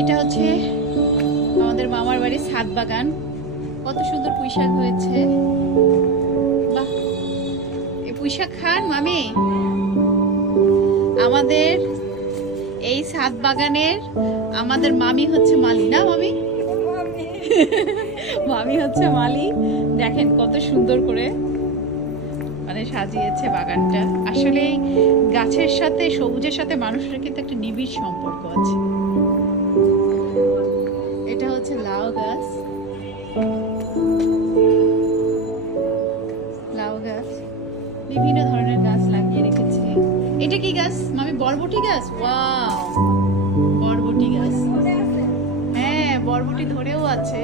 এটা হচ্ছে আমাদের মামার বাড়ির ছাদ বাগান। কত সুন্দর পুঁইশাক হয়েছে, বাহ! এই পুঁইশাক খান মামি? আমাদের এই ছাদ বাগানের আমাদের মামি হচ্ছে মালি, না মামি? মামি হচ্ছে মালি। দেখেন কত সুন্দর করে মানে সাজিয়েছে বাগানটা। আসলে গাছের সাথে, সবুজের সাথে মানুষের কিন্তু একটা নিবিড় সম্পর্ক আছে। এটা হচ্ছে লাউ গাছ, লাউ গাছ, বিভিন্ন ধরনের গাছ লাগিয়ে রেখেছে। এটা কি গাছ মামি? বরবটি গাছ। ওয়াও, বরবটি গাছ। হ্যাঁ, বরবটি ধরেও আছে।